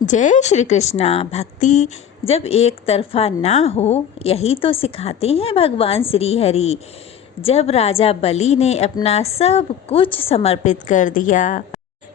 जय श्री कृष्णा। भक्ति जब एक तरफा ना हो, यही तो सिखाते हैं भगवान श्री हरि। जब राजा बलि ने अपना सब कुछ समर्पित कर दिया,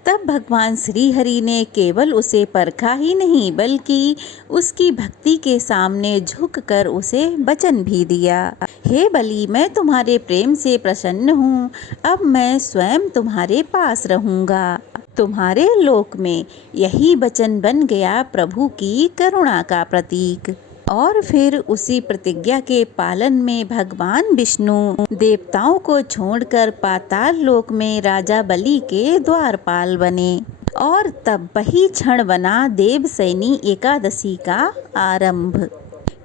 तब भगवान श्री हरि ने केवल उसे परखा ही नहीं, बल्कि उसकी भक्ति के सामने झुककर उसे वचन भी दिया। हे बलि, मैं तुम्हारे प्रेम से प्रसन्न हूँ। अब मैं स्वयं तुम्हारे पास रहूँगा। तुम्हारे लोक में यही वचन बन गया प्रभु की करुणा का प्रतीक। और फिर उसी प्रतिज्ञा के पालन में भगवान विष्णु देवताओं को छोड़कर पाताल लोक में राजा बलि के द्वारपाल बने। और तब वही क्षण बना देवशयनी एकादशी का आरंभ,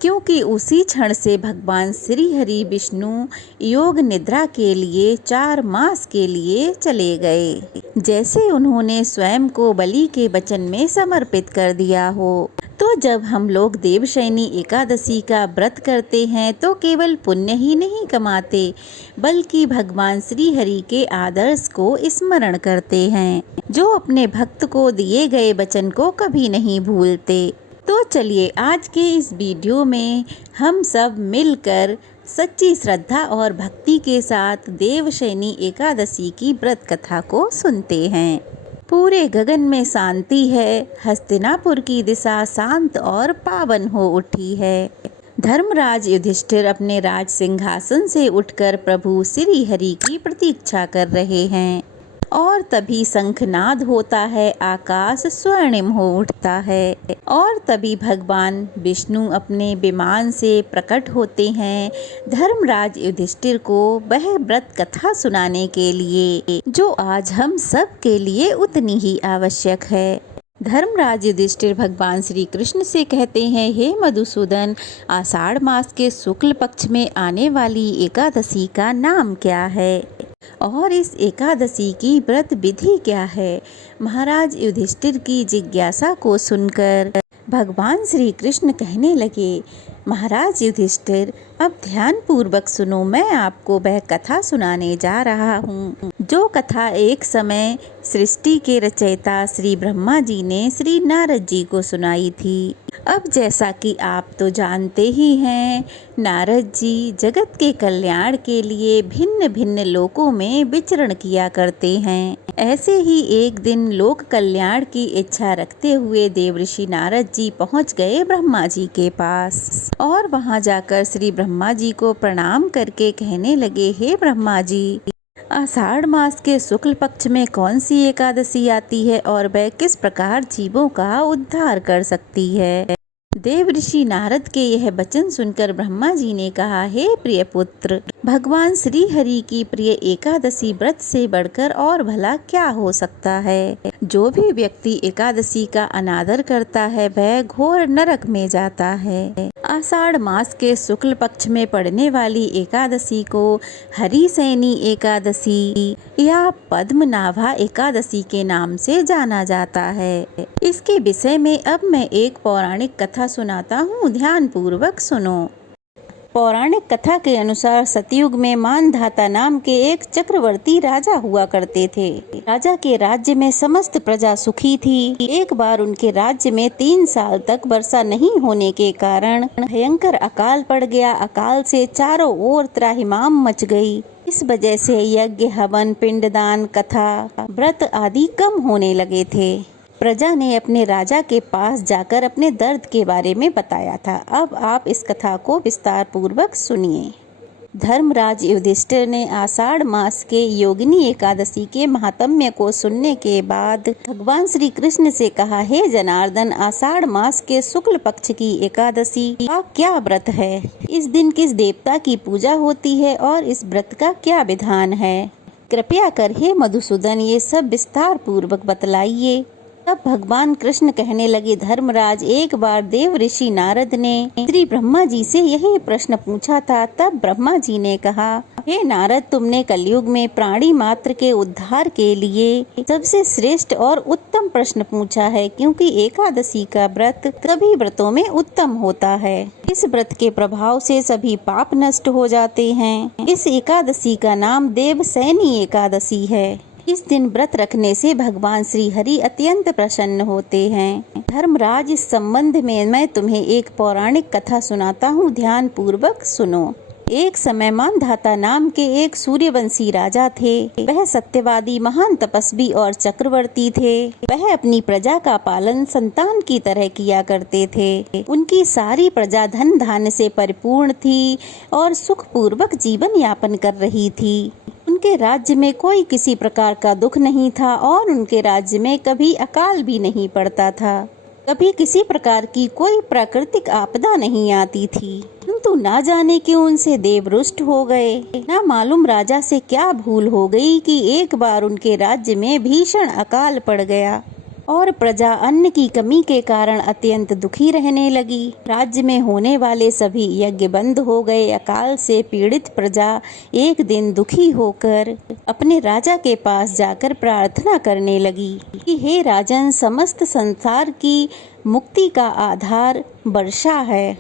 क्योंकि उसी क्षण से भगवान श्री हरि विष्णु योग निद्रा के लिए 4 मास के लिए चले गए। जैसे उन्होंने स्वयं को बलि के वचन में समर्पित कर दिया हो। तो जब हम लोग देवशयनी एकादशी का व्रत करते हैं तो केवल पुण्य ही नहीं कमाते, बल्कि भगवान श्री हरि के आदर्श को स्मरण करते हैं, जो अपने भक्त को दिए गए वचन को कभी नहीं भूलते। तो चलिए आज के इस वीडियो में हम सब मिलकर सच्ची श्रद्धा और भक्ति के साथ देवशयनी एकादशी की व्रत कथा को सुनते हैं। पूरे गगन में शांति है, हस्तिनापुर की दिशा शांत और पावन हो उठी है। धर्मराज युधिष्ठिर अपने राज सिंहासन से उठकर प्रभु श्री हरि की प्रतीक्षा कर रहे हैं। और तभी शंखनाद होता है, आकाश स्वर्णिम हो उठता है। और तभी भगवान विष्णु अपने विमान से प्रकट होते हैं धर्मराज युधिष्ठिर को वह व्रत कथा सुनाने के लिए, जो आज हम सब के लिए उतनी ही आवश्यक है। धर्मराज युधिष्ठिर भगवान श्री कृष्ण से कहते हैं, हे मधुसूदन, आषाढ़ मास के शुक्ल पक्ष में आने वाली एकादशी का नाम क्या है और इस एकादशी की व्रत विधि क्या है। महाराज युधिष्ठिर की जिज्ञासा को सुनकर भगवान श्री कृष्ण कहने लगे, महाराज युधिष्ठिर, अब ध्यान पूर्वक सुनो। मैं आपको वह कथा सुनाने जा रहा हूँ, जो कथा एक समय सृष्टि के रचयिता श्री ब्रह्मा जी ने श्री नारद जी को सुनाई थी। अब जैसा कि आप तो जानते ही हैं, नारद जी जगत के कल्याण के लिए भिन्न भिन्न लोकों में विचरण किया करते हैं। ऐसे ही एक दिन लोक कल्याण की इच्छा रखते हुए देवऋषि नारद जी पहुंच गए ब्रह्मा जी के पास। और वहां जाकर श्री ब्रह्मा जी को प्रणाम करके कहने लगे, हे ब्रह्मा जी, आषाढ़ मास के शुक्ल पक्ष में कौन सी एकादशी आती है और वह किस प्रकार जीवों का उद्धार कर सकती है। देवऋषि नारद के यह वचन सुनकर ब्रह्मा जी ने कहा, हे प्रिय पुत्र, भगवान श्री हरि की प्रिय एकादशी व्रत से बढ़कर और भला क्या हो सकता है। जो भी व्यक्ति एकादशी का अनादर करता है वह घोर नरक में जाता है। आषाढ़ मास के शुक्ल पक्ष में पड़ने वाली एकादशी को हरिशयनी एकादशी या पद्मनाभा एकादशी के नाम से जाना जाता है। इसके विषय में अब मैं एक पौराणिक कथा सुनाता हूँ, ध्यान पूर्वक सुनो। पौराणिक कथा के अनुसार सतयुग में मानधाता नाम के एक चक्रवर्ती राजा हुआ करते थे। राजा के राज्य में समस्त प्रजा सुखी थी। एक बार उनके राज्य में 3 साल तक वर्षा नहीं होने के कारण भयंकर अकाल पड़ गया। अकाल से चारों ओर त्राहिमाम मच गई। इस वजह से यज्ञ, हवन, पिंडदान, कथा, व्रत आदि कम होने लगे थे। प्रजा ने अपने राजा के पास जाकर अपने दर्द के बारे में बताया था। अब आप इस कथा को विस्तार पूर्वक सुनिए। धर्मराज युधिष्ठिर ने आषाढ़ मास के योगिनी एकादशी के महात्म्य को सुनने के बाद भगवान श्री कृष्ण से कहा, हे जनार्दन, आषाढ़ मास के शुक्ल पक्ष की एकादशी का क्या व्रत है। इस दिन किस देवता की पूजा होती है और इस व्रत का क्या विधान है। कृपया कर हे मधुसूदन ये सब विस्तार पूर्वक बतलाइए। तब भगवान कृष्ण कहने लगे, धर्मराज, एक बार देव ऋषि नारद ने श्री ब्रह्मा जी से यही प्रश्न पूछा था। तब ब्रह्मा जी ने कहा, हे नारद, तुमने कलयुग में प्राणी मात्र के उद्धार के लिए सबसे श्रेष्ठ और उत्तम प्रश्न पूछा है, क्योंकि एकादशी का व्रत सभी व्रतों में उत्तम होता है। इस व्रत के प्रभाव से सभी पाप नष्ट हो जाते हैं। इस एकादशी का नाम देवशयनी एकादशी है। इस दिन व्रत रखने से भगवान श्री हरि अत्यंत प्रसन्न होते हैं। धर्मराज, इस संबंध में मैं तुम्हें एक पौराणिक कथा सुनाता हूँ, ध्यान पूर्वक सुनो। एक समय मानधाता नाम के एक सूर्यवंशी राजा थे। वह सत्यवादी, महान तपस्वी और चक्रवर्ती थे। वह अपनी प्रजा का पालन संतान की तरह किया करते थे। उनकी सारी प्रजा धन धान्य से परिपूर्ण थी और सुख पूर्वक जीवन यापन कर रही थी। उनके राज्य में कोई किसी प्रकार का दुख नहीं था और उनके राज्य में कभी अकाल भी नहीं पड़ता था। कभी किसी प्रकार की कोई प्राकृतिक आपदा नहीं आती थी। किंतु ना जाने क्यों उनसे देव रुष्ट हो गए। ना मालूम राजा से क्या भूल हो गई कि एक बार उनके राज्य में भीषण अकाल पड़ गया और प्रजा अन्न की कमी के कारण अत्यंत दुखी रहने लगी। राज्य में होने वाले सभी यज्ञ बंद हो गए। अकाल से पीड़ित प्रजा एक दिन दुखी होकर अपने राजा के पास जाकर प्रार्थना करने लगी कि हे राजन, समस्त संसार की मुक्ति का आधार वर्षा है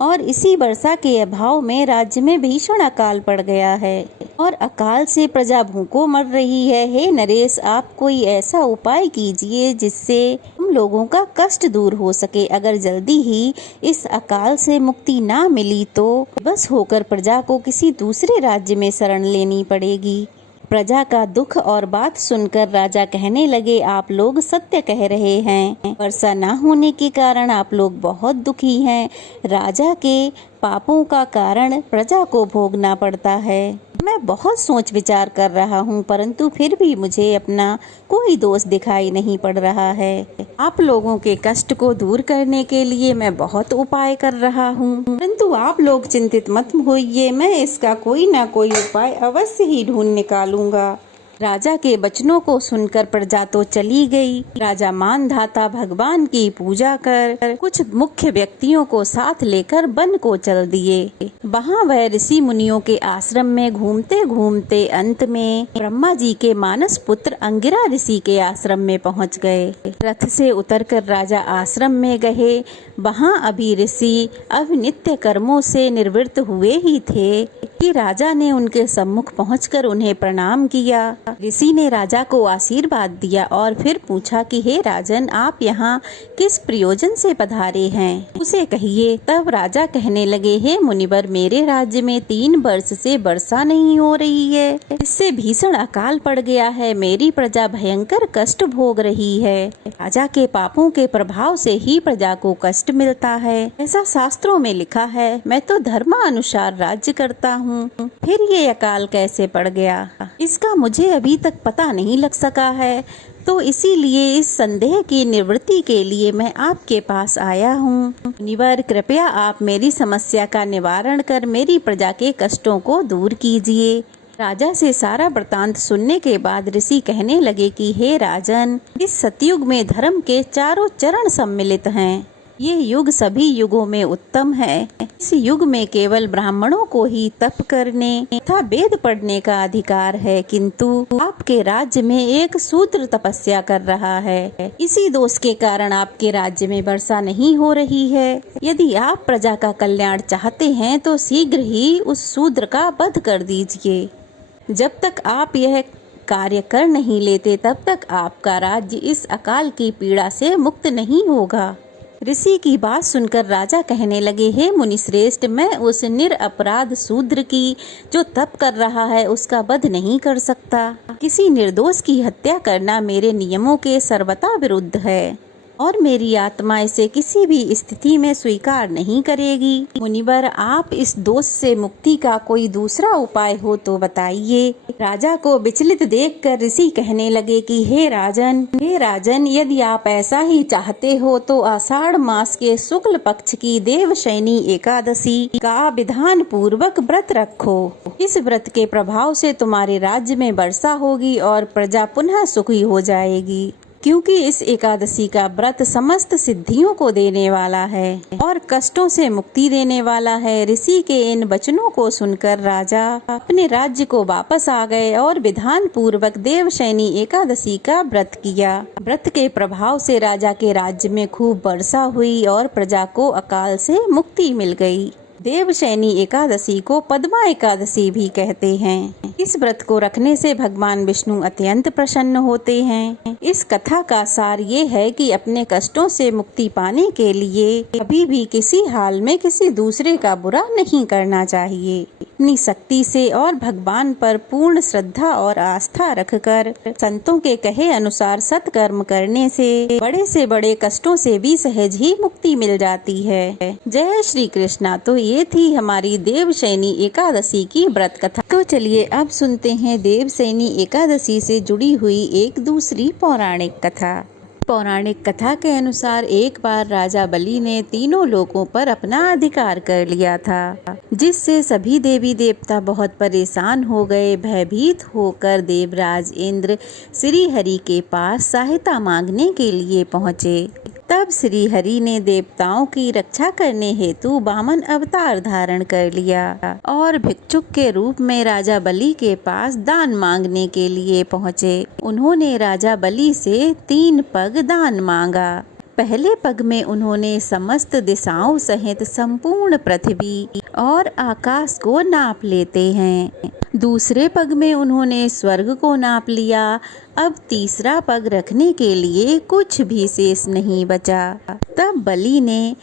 और इसी वर्षा के अभाव में राज्य में भीषण अकाल पड़ गया है और अकाल से प्रजा भूखों मर रही है। हे नरेश, आप कोई ऐसा उपाय कीजिए जिससे हम लोगों का कष्ट दूर हो सके। अगर जल्दी ही इस अकाल से मुक्ति ना मिली तो बस होकर प्रजा को किसी दूसरे राज्य में शरण लेनी पड़ेगी। प्रजा का दुख और बात सुनकर राजा कहने लगे, आप लोग सत्य कह रहे हैं। वर्षा न होने के कारण आप लोग बहुत दुखी हैं। राजा के पापों का कारण प्रजा को भोगना पड़ता है। मैं बहुत सोच विचार कर रहा हूँ, परंतु फिर भी मुझे अपना कोई दोष दिखाई नहीं पड़ रहा है। आप लोगों के कष्ट को दूर करने के लिए मैं बहुत उपाय कर रहा हूँ, परंतु आप लोग चिंतित मत होइए, मैं इसका कोई ना कोई उपाय अवश्य ही ढूंढ निकालूंगा। राजा के वचनों को सुनकर प्रजा तो चली गई। राजा मानधाता भगवान की पूजा कर कुछ मुख्य व्यक्तियों को साथ लेकर वन को चल दिए। वहाँ वह ऋषि मुनियों के आश्रम में घूमते घूमते अंत में ब्रह्मा जी के मानस पुत्र अंगिरा ऋषि के आश्रम में पहुँच गए। रथ से उतरकर राजा आश्रम में गए। वहाँ अभी ऋषि अब नित्य कर्मों से निवृत्त हुए ही थे कि राजा ने उनके सम्मुख पहुंचकर उन्हें प्रणाम किया। ऋषि ने राजा को आशीर्वाद दिया और फिर पूछा कि हे राजन, आप यहाँ किस प्रयोजन से पधारे हैं, उसे कहिए। तब राजा कहने लगे, हे मुनिवर, मेरे राज्य में 3 वर्ष से वर्षा नहीं हो रही है, इससे भीषण अकाल पड़ गया है। मेरी प्रजा भयंकर कष्ट भोग रही है। राजा के पापों के प्रभाव से ही प्रजा को कष्ट मिलता है, ऐसा शास्त्रों में लिखा है। मैं तो धर्मानुसार राज्य करता हूँ, फिर ये अकाल कैसे पड़ गया, इसका मुझे अभी तक पता नहीं लग सका है। तो इसीलिए इस संदेह की निवृत्ति के लिए मैं आपके पास आया हूँ। मुनिवर, कृपया आप मेरी समस्या का निवारण कर मेरी प्रजा के कष्टों को दूर कीजिए। राजा से सारा वृतांत सुनने के बाद ऋषि कहने लगे कि हे राजन, इस सतयुग में धर्म के चारों चरण सम्मिलित हैं। ये युग सभी युगों में उत्तम है। इस युग में केवल ब्राह्मणों को ही तप करने तथा वेद पढ़ने का अधिकार है, किंतु आपके राज्य में एक शूद्र तपस्या कर रहा है। इसी दोष के कारण आपके राज्य में वर्षा नहीं हो रही है। यदि आप प्रजा का कल्याण चाहते हैं तो शीघ्र ही उस शूद्र का वध कर दीजिए। जब तक आप यह कार्य कर नहीं लेते तब तक आपका राज्य इस अकाल की पीड़ा से मुक्त नहीं होगा। ऋषि की बात सुनकर राजा कहने लगे, हे मुनिश्रेष्ठ, मैं उस निरपराध शूद्र की जो तप कर रहा है उसका वध नहीं कर सकता। किसी निर्दोष की हत्या करना मेरे नियमों के सर्वथा विरुद्ध है और मेरी आत्मा इसे किसी भी स्थिति में स्वीकार नहीं करेगी। मुनिवर, आप इस दोष से मुक्ति का कोई दूसरा उपाय हो तो बताइए। राजा को विचलित देखकर ऋषि कहने लगे कि हे राजन, यदि आप ऐसा ही चाहते हो तो आषाढ़ मास के शुक्ल पक्ष की देवशयनी एकादशी का विधान पूर्वक व्रत रखो। इस व्रत के प्रभाव से तुम्हारे राज्य में वर्षा होगी और प्रजा पुनः सुखी हो जाएगी, क्योंकि इस एकादशी का व्रत समस्त सिद्धियों को देने वाला है और कष्टों से मुक्ति देने वाला है। ऋषि के इन वचनों को सुनकर राजा अपने राज्य को वापस आ गए और विधान पूर्वक देवशयनी एकादशी का व्रत किया। व्रत के प्रभाव से राजा के राज्य में खूब वर्षा हुई और प्रजा को अकाल से मुक्ति मिल गई। देवशयनी एकादशी को पद्मा एकादशी भी कहते हैं। इस व्रत को रखने से भगवान विष्णु अत्यंत प्रसन्न होते हैं। इस कथा का सार ये है कि अपने कष्टों से मुक्ति पाने के लिए कभी भी किसी हाल में किसी दूसरे का बुरा नहीं करना चाहिए। अपनी शक्ति से और भगवान पर पूर्ण श्रद्धा और आस्था रखकर संतों के कहे अनुसार सत्कर्म करने से बड़े कष्टों से भी सहज ही मुक्ति मिल जाती है। जय श्री कृष्णा। तो ये थी हमारी देवशयनी एकादशी की व्रत कथा। तो चलिए अब सुनते हैं देवशयनी एकादशी से जुड़ी हुई एक दूसरी पौराणिक कथा। पौराणिक कथा के अनुसार एक बार राजा बलि ने तीनों लोकों पर अपना अधिकार कर लिया था, जिससे सभी देवी देवता बहुत परेशान हो गए। भयभीत होकर देवराज इंद्र श्री हरि के पास सहायता मांगने के लिए पहुँचे। तब श्री हरि ने देवताओं की रक्षा करने हेतु वामन अवतार धारण कर लिया और भिक्षुक के रूप में राजा बलि के पास दान मांगने के लिए पहुँचे। उन्होंने राजा बलि से 3 पग दान मांगा। पहले पग में उन्होंने समस्त दिशाओं सहित संपूर्ण पृथ्वी और आकाश को नाप लेते हैं। दूसरे पग में उन्होंने स्वर्ग को नाप लिया। अब तीसरा पग रखने के लिए कुछ भी शेष नहीं बचा। तब बलि ने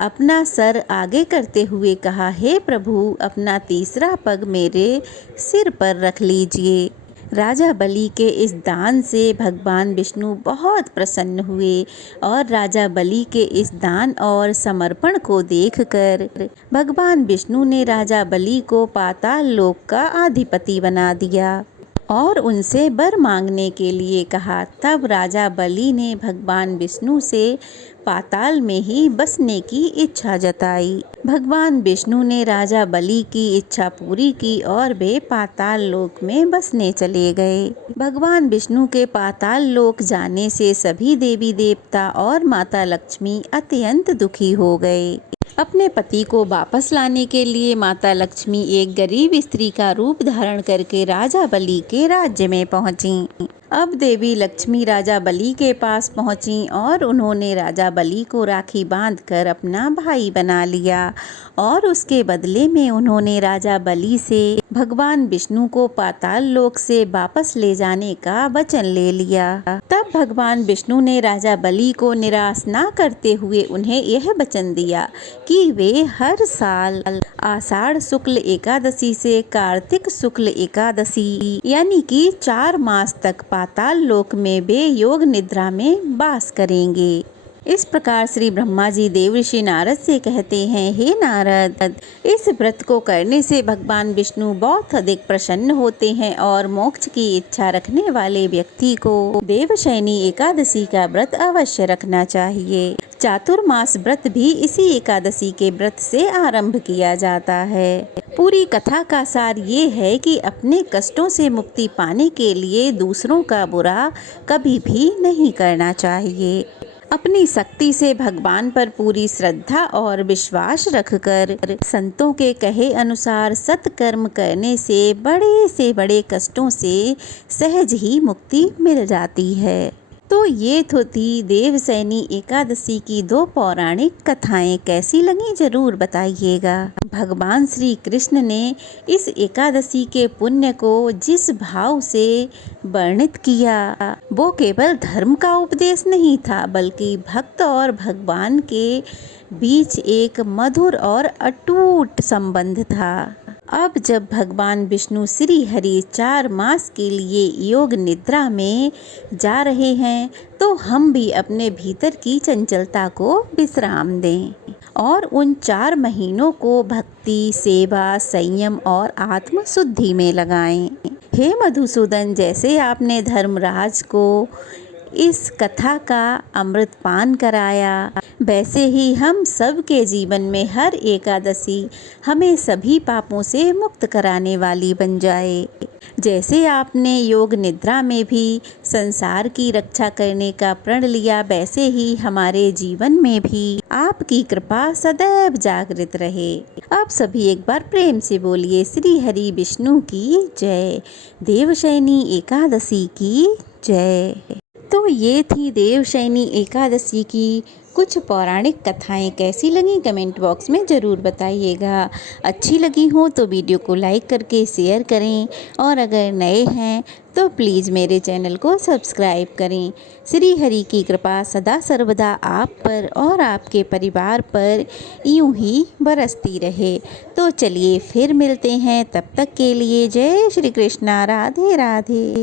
अपना सर आगे करते हुए कहा, हे प्रभु, अपना तीसरा पग मेरे सिर पर रख लीजिए। राजा बलि के इस दान से भगवान विष्णु बहुत प्रसन्न हुए और राजा बलि के इस दान और समर्पण को देखकर भगवान विष्णु ने राजा बलि को पाताल लोक का अधिपति बना दिया और उनसे वर मांगने के लिए कहा। तब राजा बलि ने भगवान विष्णु से पाताल में ही बसने की इच्छा जताई। भगवान विष्णु ने राजा बलि की इच्छा पूरी की और वे पाताल लोक में बसने चले गए। भगवान विष्णु के पाताल लोक जाने से सभी देवी देवता और माता लक्ष्मी अत्यंत दुखी हो गए। अपने पति को वापस लाने के लिए माता लक्ष्मी एक गरीब स्त्री का रूप धारण करके राजा बलि के राज्य में पहुंची। अब देवी लक्ष्मी राजा बलि के पास पहुंची और उन्होंने राजा बलि को राखी बांधकर अपना भाई बना लिया और उसके बदले में उन्होंने राजा बलि से भगवान विष्णु को पाताल लोक से वापस ले जाने का वचन ले लिया। तब भगवान विष्णु ने राजा बलि को निराश ना करते हुए उन्हें यह वचन दिया कि वे हर साल आषाढ़ शुक्ल एकादशी से कार्तिक शुक्ल एकादशी यानी कि 4 मास तक पाताल लोक में वे योग निद्रा में वास करेंगे। इस प्रकार श्री ब्रह्मा जी देवर्षि नारद से कहते हैं, हे नारद, इस व्रत को करने से भगवान विष्णु बहुत अधिक प्रसन्न होते हैं और मोक्ष की इच्छा रखने वाले व्यक्ति को देवशयनी एकादशी का व्रत अवश्य रखना चाहिए। चातुर्मास व्रत भी इसी एकादशी के व्रत से आरंभ किया जाता है। पूरी कथा का सार ये है कि अपने कष्टों से मुक्ति पाने के लिए दूसरों का बुरा कभी भी नहीं करना चाहिए। अपनी शक्ति से भगवान पर पूरी श्रद्धा और विश्वास रखकर संतों के कहे अनुसार सत्कर्म करने से बड़े कष्टों से सहज ही मुक्ति मिल जाती है। तो ये तो थी देवशयनी एकादशी की 2 पौराणिक कथाएं। कैसी लगी जरूर बताइएगा। भगवान श्री कृष्ण ने इस एकादशी के पुण्य को जिस भाव से वर्णित किया वो केवल धर्म का उपदेश नहीं था, बल्कि भक्त और भगवान के बीच एक मधुर और अटूट संबंध था। अब जब भगवान विष्णु श्री हरि 4 मास के लिए योग निद्रा में जा रहे हैं तो हम भी अपने भीतर की चंचलता को विश्राम दें और उन 4 महीनों को भक्ति, सेवा, संयम और आत्म शुद्धि में लगाएं। हे मधुसूदन, जैसे आपने धर्मराज को इस कथा का अमृत पान कराया, वैसे ही हम सब के जीवन में हर एकादशी हमें सभी पापों से मुक्त कराने वाली बन जाए। जैसे आपने योग निद्रा में भी संसार की रक्षा करने का प्रण लिया, वैसे ही हमारे जीवन में भी आपकी कृपा सदैव जागृत रहे। आप सभी एक बार प्रेम से बोलिए, श्री हरि विष्णु की जय, देवशयनी एकादशी की जय। तो ये थी देवशयनी एकादशी की कुछ पौराणिक कथाएं कैसी लगी कमेंट बॉक्स में ज़रूर बताइएगा। अच्छी लगी हो तो वीडियो को लाइक करके शेयर करें और अगर नए हैं तो प्लीज़ मेरे चैनल को सब्सक्राइब करें। श्री हरि की कृपा सदा सर्वदा आप पर और आपके परिवार पर यूं ही बरसती रहे। तो चलिए फिर मिलते हैं, तब तक के लिए जय श्री कृष्णा, राधे राधे।